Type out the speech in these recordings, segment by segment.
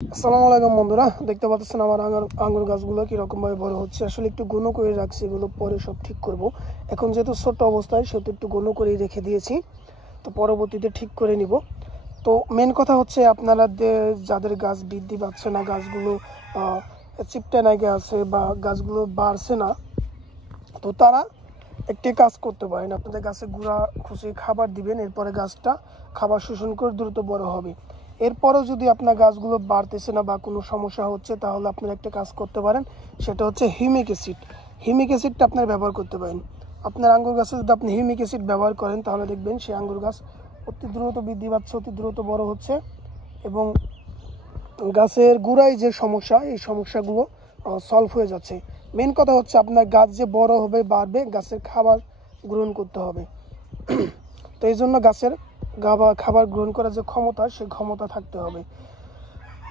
আসসালামু আলাইকুম বন্ধুরা, দেখতে পাচ্ছেন আমার আঙ্গুর গাছগুলো কীরকম ভাবে বড় হচ্ছে। আসলে একটু ঘন করে রাখছি, এগুলো পরে সব ঠিক করব। এখন যেহেতু ছোট্ট অবস্থায় সেহেতু একটু ঘন করেই রেখে দিয়েছি, তো পরবর্তীতে ঠিক করে নিব। তো মেন কথা হচ্ছে আপনারা যাদের গাছ বৃদ্ধি পাচ্ছে না, গাছগুলো চিপটে নাগে আছে বা গাছগুলো বাড়ছে না, তো তারা একটি কাজ করতে পারেন। আপনাদের গাছে গুঁড়া খুশি খাবার দিবেন, এরপরে গাছটা খাবার শোষণ করে দ্রুত বড় হবে। এরপরেও যদি আপনার গাছগুলো বাড়তেছে না বা কোনো সমস্যা হচ্ছে, তাহলে আপনারা একটা কাজ করতে পারেন, সেটা হচ্ছে হিউমিক অ্যাসিড। হিউমিক অ্যাসিডটা আপনারা ব্যবহার করতে পারেন। আপনার আঙ্গুর গাছে যদি আপনি হিউমিক অ্যাসিড ব্যবহার করেন, তাহলে দেখবেন সেই আঙ্গুর গাছ অতি দ্রুত বৃদ্ধি পাচ্ছে, অতি দ্রুত বড় হচ্ছে এবং গাছের গোড়ায় যে সমস্যা, এই সমস্যাগুলো সলভ হয়ে যাচ্ছে। মেন কথা হচ্ছে আপনার গাছ যে বড় হবে, বাড়বে, গাছের খাবার গ্রহণ করতে হবে। তো এই জন্য গাছের খাবার গ্রহণ করার যে ক্ষমতা, সেই ক্ষমতা থাকতে হবে।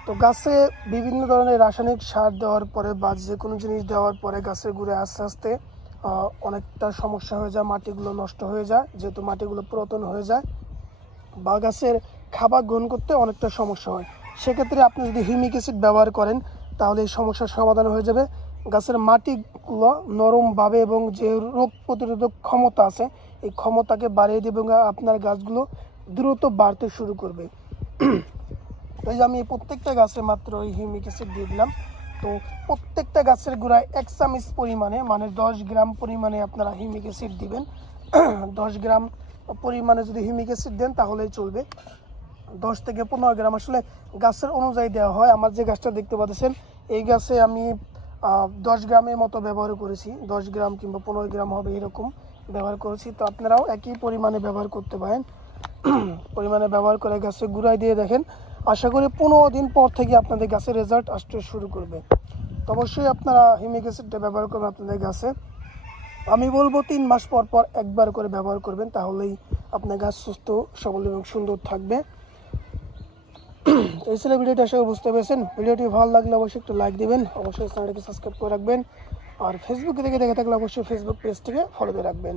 তো গাছে বিভিন্ন ধরনের রাসায়নিক সার দেওয়ার পরে বা যে কোনো জিনিস দেওয়ার পরে গাছের গোড়ায় আস্তে আস্তে অনেকটা সমস্যা হয়ে যায়, মাটিগুলো নষ্ট হয়ে যায়, যেহেতু মাটিগুলো পুরাতন হয়ে যায় বা গাছের খাবার গ্রহণ করতে অনেকটা সমস্যা হয়। সেক্ষেত্রে আপনি যদি হিউমিক অ্যাসিড ব্যবহার করেন, তাহলে এই সমস্যার সমাধান হয়ে যাবে। গাছের মাটিগুলো নরমভাবে এবং যে রোগ প্রতিরোধক ক্ষমতা আছে, এই ক্ষমতাকে বাড়িয়ে দেবে এবং আপনার গাছগুলো দ্রুত বাড়তে শুরু করবে। তো এই যে আমি প্রত্যেকটা গাছে মাত্র ওই হিউমিক অ্যাসিড দিয়ে দিলাম। তো প্রত্যেকটা গাছের গোড়ায় 1 চামচ পরিমাণে, মানে 10 গ্রাম পরিমাণে আপনারা হিউমিক অ্যাসিড দিবেন। 10 গ্রাম পরিমাণে যদি হিউমিক অ্যাসিড দেন তাহলেই চলবে। 10 থেকে 15 গ্রাম আসলে গাছের অনুযায়ী দেওয়া হয়। আমার যে গাছটা দেখতে পাচ্ছেন, এই গাছে আমি 10 গ্রামের মতো ব্যবহার করেছি। 10 গ্রাম কিংবা 15 গ্রাম হবে, এরকম ব্যবহার করেছি। তো আপনারাও একই পরিমাণে ব্যবহার করতে পারেন। পরিমাণে ব্যবহার করে গাছে গুঁড়ায় দিয়ে দেখেন, আশা করি 15 দিন পর থেকে আপনাদের গাছের রেজাল্ট আসতে শুরু করবে। তো অবশ্যই আপনারা হিউমিক অ্যাসিডটা ব্যবহার করবেন আপনাদের গাছে। আমি বলবো 3 মাস পর পর একবার করে ব্যবহার করবেন, তাহলেই আপনার গাছ সুস্থ, সবল এবং সুন্দর থাকবে। তো এই ছিল ভিডিওটি, আশা করি বুঝতে পেরেছেন। ভিডিওটি ভালো লাগলে অবশ্যই একটু লাইক দিবেন, অবশ্যই চ্যানেলটিকে সাবস্ক্রাইব করে রাখবেন। আর ফেসবুকে দেখে থাকলে অবশ্যই ফেসবুক পেজটিকে ফলো দিয়ে রাখবেন।